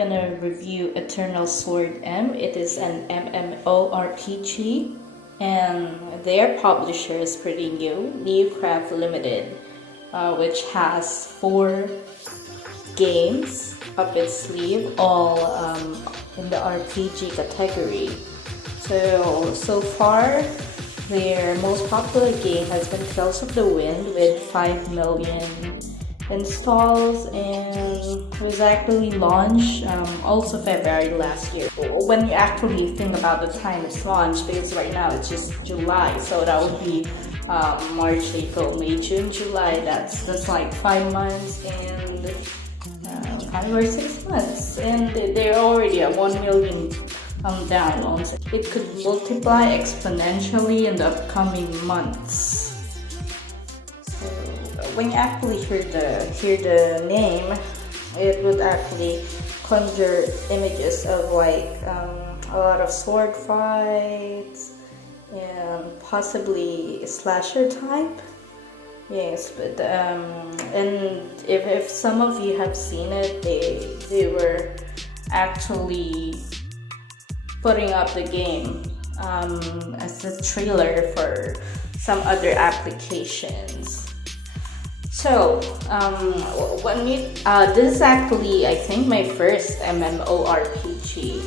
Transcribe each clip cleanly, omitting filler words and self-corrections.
I'm gonna review Eternal Sword M. It is an MMORPG, and their publisher is pretty new, Newcraft Limited, which has 4 games up its sleeve, all in the RPG category. So far, their most popular game has been Tales of the Wind with 5 million installs, and it was actually launched also February last year. When you actually think about the time it's launched, because right now it's just July, so that would be March, April, May, June, July. That's like 5 months and 5 or 6 months, and they're already at 1 million downloads. It could multiply exponentially in the upcoming months. So when you actually hear the name, it would actually conjure images of like a lot of sword fights and possibly slasher type. Yes, but and if some of you have seen it, they were actually putting up the game as a trailer for some other applications. So when you this is actually, I think, my first MMORPG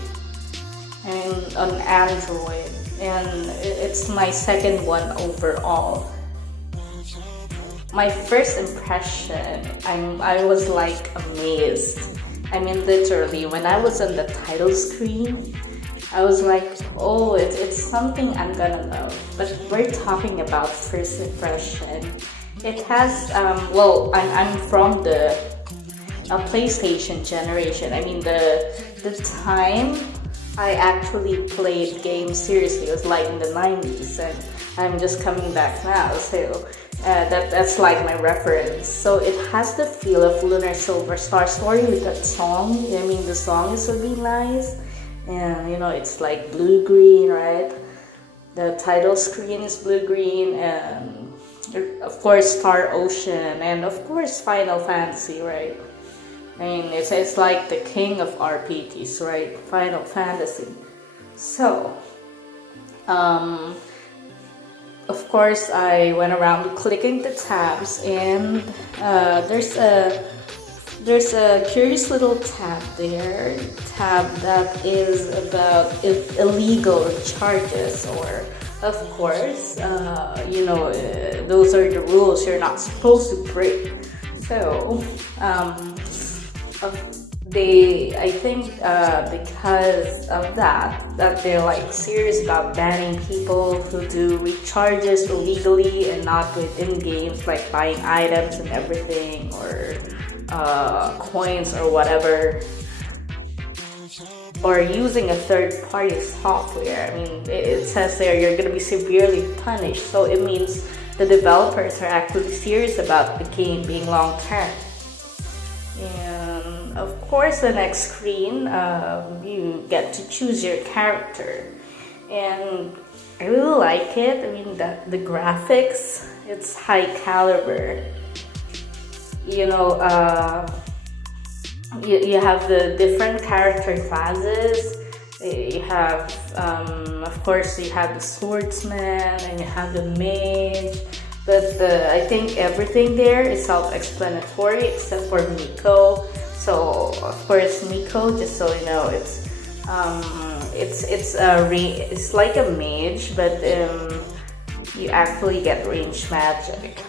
and on Android, and it's my second one overall. My first impression, I was like amazed. I mean, literally, when I was on the title screen, I was like, oh, it's something I'm gonna love. But we're talking about first impression. It has, well, I'm from the PlayStation generation. I mean, the time I actually played games seriously was like in the 90s, and I'm just coming back now, so that's like my reference. So it has the feel of Lunar Silver Star Story with that song. I mean, the song is really nice, and you know, it's like blue-green, right? The title screen is blue-green, and of course Star Ocean, and of course Final Fantasy, right? I mean, it's like the king of RPGs, right? Final Fantasy. So of course, I went around clicking the tabs, and there's a curious little tab there, that is about illegal charges, or of course, you know, those are the rules you're not supposed to break. So I think because of that they're like serious about banning people who do recharges illegally and not within games, like buying items and everything, or coins or whatever, or using a third-party software. I mean, it says there you're going to be severely punished, so it means the developers are actually serious about the game being long-term. And of course, the next screen, you get to choose your character, and I really like it. I mean, the graphics, it's high caliber. You know, you have the different character classes. You have, of course, you have the swordsman, and you have the mage. But I think everything there is self-explanatory except for Miko. So of course, Miko, just so you know, it's like a mage, but you actually get ranged magic.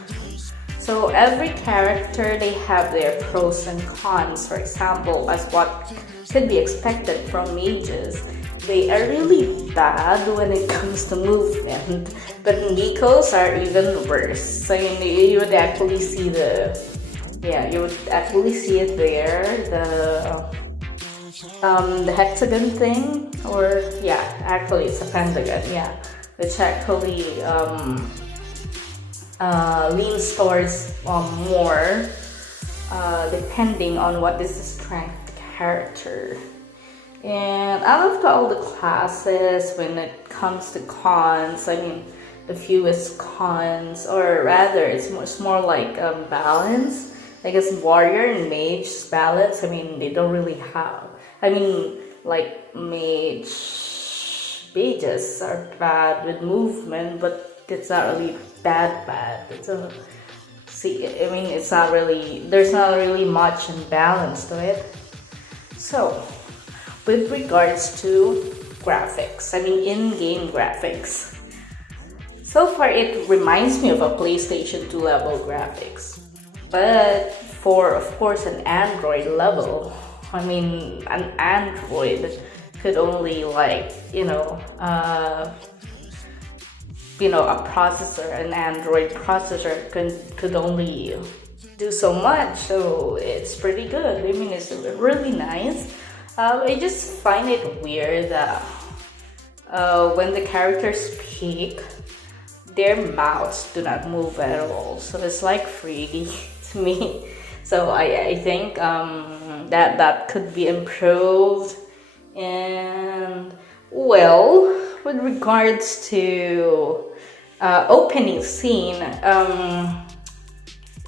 So every character, they have their pros and cons. For example, as what could be expected from mages, they are really bad when it comes to movement, but Nikos are even worse. So you would actually see you would actually see it there, the hexagon thing, or yeah, actually it's a pentagon, yeah, which actually leans towards more, depending on what is the strength of the character. And out of all the classes, when it comes to cons, I mean, the fewest cons, or rather, it's more like balance. I guess warrior and mage balance. I mean, they don't really have I mean, like mage pages are bad with movement, but it's not really bad. It's a see. I mean, it's not really. There's not really much imbalance to it. So, with regards to graphics, I mean, in-game graphics. So far, it reminds me of a PlayStation 2 level graphics, but for, of course, an Android level. I mean, an Android could only like a processor, an Android processor could only do so much. So it's pretty good. I mean, it's really nice. I just find it weird that when the characters speak, their mouths do not move at all. So it's like 3D to me. So I think that could be improved. And well, with regards to opening scene,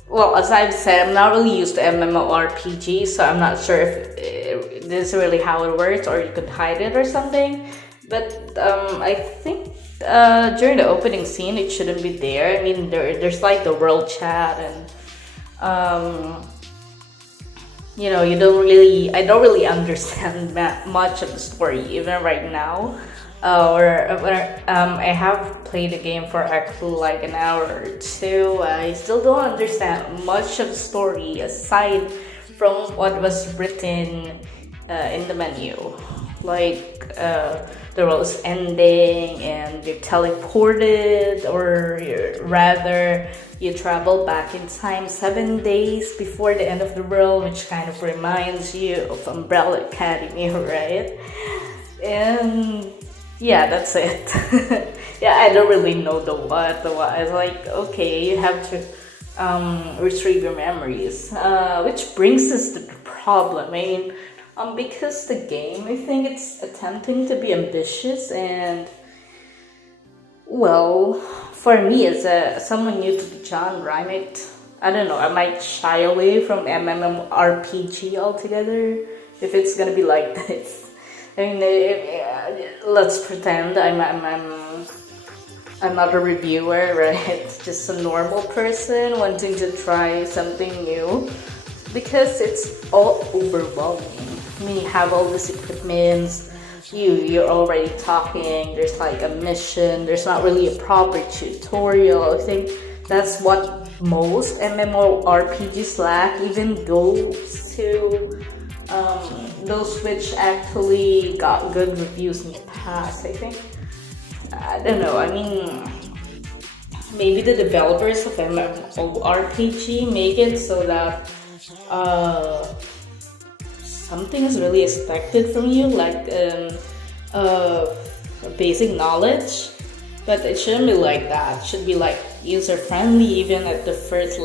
well, as I've said, I'm not really used to MMORPG, so I'm not sure if this is really how it works, or you could hide it or something. But I think during the opening scene, it shouldn't be there. I mean, there's like the world chat, and I don't really understand that much of the story even right now. I have played the game for actually like an hour or two. I still don't understand much of the story aside from what was written in the menu, like the world is ending and you're teleported, or rather you travel back in time 7 days before the end of the world, which kind of reminds you of Umbrella Academy, right? And yeah, that's it. Yeah, I don't really know the what. It's like, okay, you have to retrieve your memories, which brings us to the problem. I mean, because the game, I think it's attempting to be ambitious, and well, for me as someone new to the genre, I don't know, I might shy away from MMORPG altogether if it's gonna be like this. I mean, let's pretend I'm not a reviewer, right? Just a normal person wanting to try something new, because it's all overwhelming. I mean, you have all these equipments, you're already talking, there's like a mission, there's not really a proper tutorial. I think that's what most MMORPGs lack, even those which actually got good reviews in the past. I don't know, I mean, maybe the developers of MMORPG make it so that something is really expected from you, like basic knowledge, but it shouldn't be like that. It should be like user friendly even at the first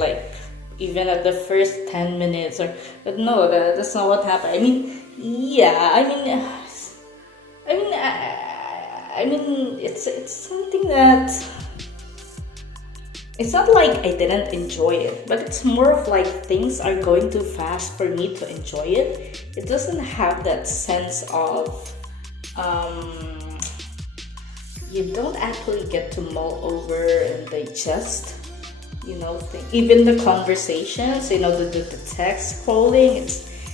10 minutes, but no, that's not what happened. I mean, yeah, I mean it's something that, it's not like I didn't enjoy it, but it's more of like things are going too fast for me to enjoy it. It doesn't have that sense of you don't actually get to mull over and digest, even the conversations, the text scrolling,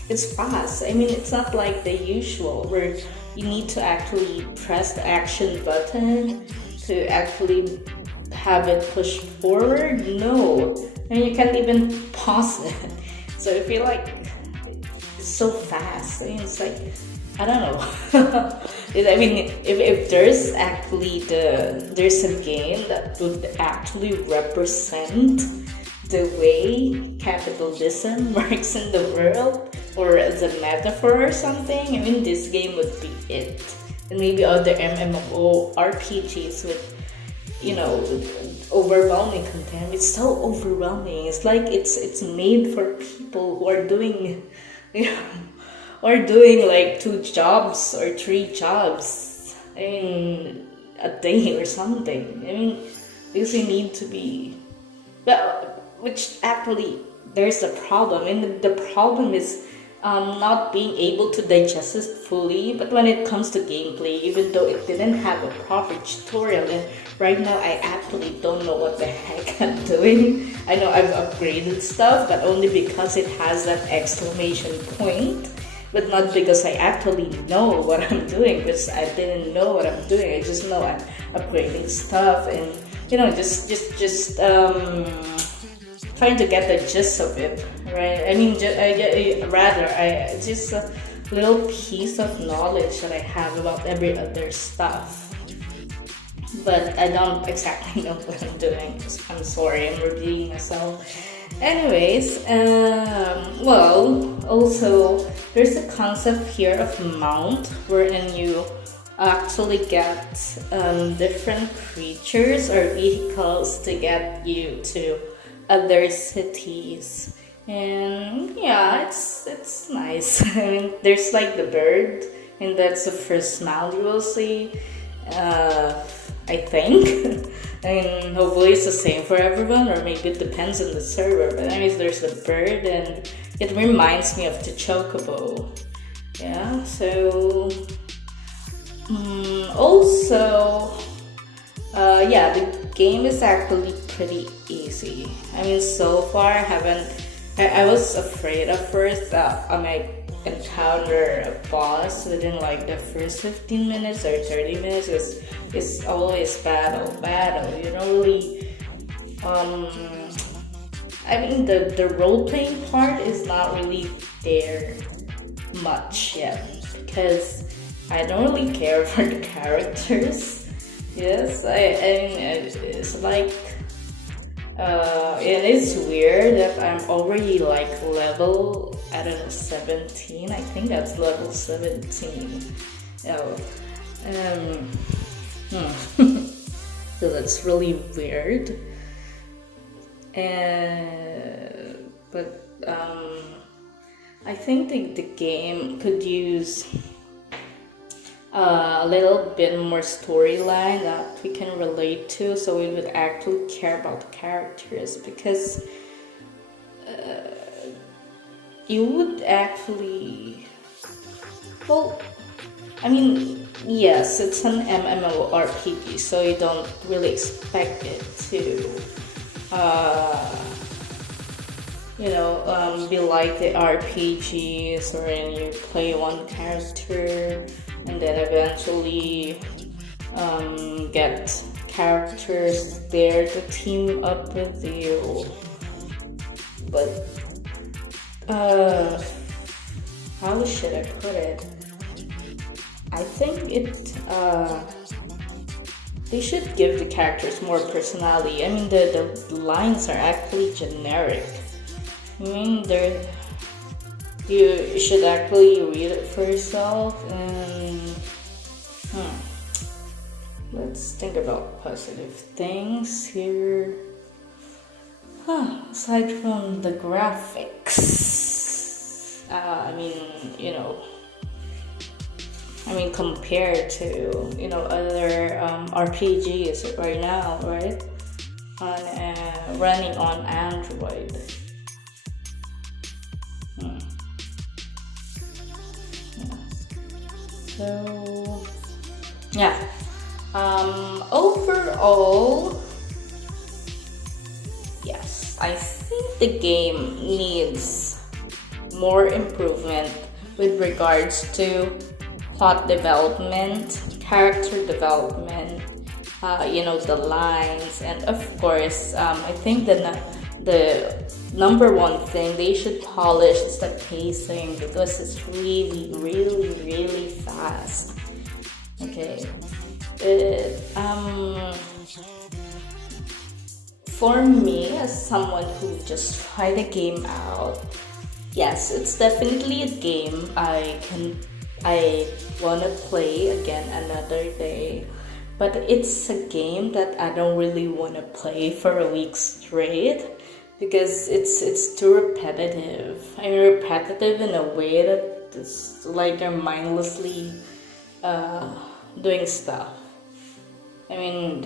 it's fast. I mean, it's not like the usual where you need to actually press the action button to actually have it push forward. No, and you can't even pause it. So I feel like it's so fast. I mean, it's like, I don't know. I mean, if there's actually there's a game that would actually represent the way capitalism works in the world, or as a metaphor or something, I mean, this game would be it. And maybe other MMORPGs with overwhelming content. It's so overwhelming. It's like it's made for people who are doing like 2 jobs or 3 jobs, I mean, a day or something. I mean, because you need to be, but which actually there's a problem, and the problem is not being able to digest it fully. But when it comes to gameplay, even though it didn't have a proper tutorial, and right now I actually don't know what the heck I'm doing. I know I've upgraded stuff, but only because it has that exclamation point, but not because I actually know what I'm doing, because I didn't know what I'm doing. I just know I'm upgrading stuff and just trying to get the gist of it, right? I mean, it's just a little piece of knowledge that I have about every other stuff, but I don't exactly know what I'm doing. I'm sorry, I'm repeating myself. Anyways, also there's a concept here of mount, wherein you actually get different creatures or vehicles to get you to other cities, and yeah, it's nice. I mean, there's like the bird, and that's the first mount you will see. I think. I mean, hopefully it's the same for everyone, or maybe it depends on the server. But anyways, there's the bird, and it reminds me of the chocobo. Yeah. So also, yeah, the game is actually pretty easy. I mean, so far I was afraid at first that I might encounter a boss within like the first 15 minutes or 30 minutes. It's always battle. You don't really, I mean, the role-playing part is not really there much yet, because I don't really care for the characters. Yes, I mean, it's like, and it's weird that I'm already like level, I don't know, 17. I think that's level 17. Oh, so that's really weird. But I think the game could use a little bit more storyline that we can relate to, so we would actually care about the characters, because you would actually, well, I mean, yes, it's an MMORPG, so you don't really expect it to be like the RPGs wherein you play one character and then eventually get characters there to team up with you. But how should I put it? I think they should give the characters more personality. I mean, the lines are actually generic. I mean, you should actually read it for yourself, and let's think about positive things here. Aside from the graphics, compared to other RPGs right now, right? Running on Android. So yeah, overall, yes, I think the game needs more improvement with regards to plot development, character development, the lines, and of course, I think the number one thing they should polish is the pacing, because it's really, really, really fast. Okay. For me, as someone who just tried the game out, yes, it's definitely a game I wanna play again another day. But it's a game that I don't really wanna play for a week straight, because it's too repetitive. I mean, repetitive in a way that it's like you're mindlessly doing stuff. I mean,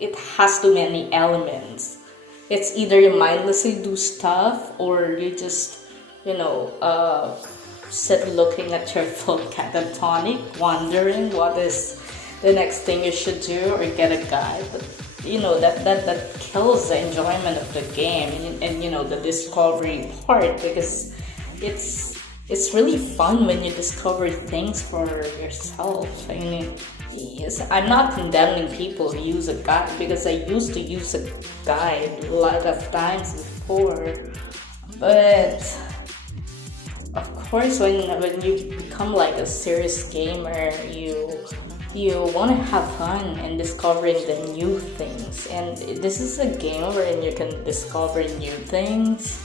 it has too many elements. It's either you mindlessly do stuff, or you just sit looking at your phone catatonic, wondering what is the next thing you should do, or get a guide. But that kills the enjoyment of the game, and the discovery part, because it's really fun when you discover things for yourself. I mean, yes, I'm not condemning people who use a guide, because I used to use a guide a lot of times before. But of course, when you become like a serious gamer, you want to have fun and discovering the new things. And this is a game wherein you can discover new things.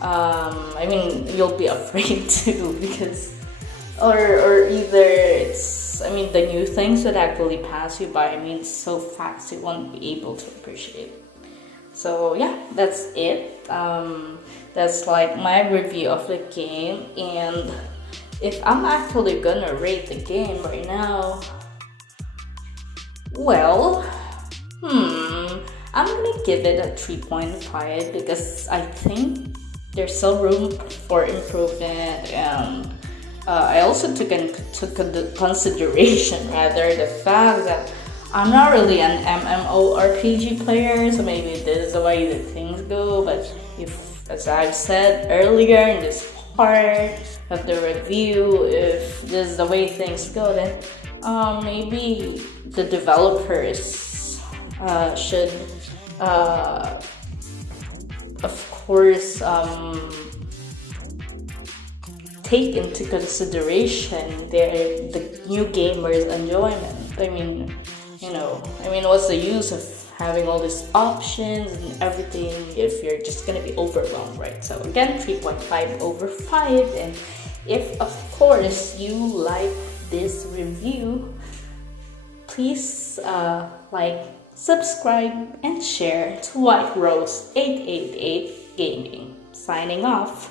I mean, you'll be afraid too, because, or either it's, I mean, the new things would actually pass you by. I mean, so fast you won't be able to appreciate it. So yeah, that's it. That's like my review of the game, and if I'm actually gonna rate the game right now, well, I'm gonna give it a 3.5, because I think there's still room for improvement, and I also took into consideration rather the fact that I'm not really an MMORPG player, so maybe this is the way that things go. But if, as I've said earlier in this part of the review, if this is the way things go, then maybe the developers should of course take into consideration the new gamers' enjoyment. I mean, what's the use of having all these options and everything if you're just gonna be overwhelmed, right? So again, 3.5 over 5. And if of course you like this review, please like, subscribe, and share to White Rose 888 Gaming. Signing off.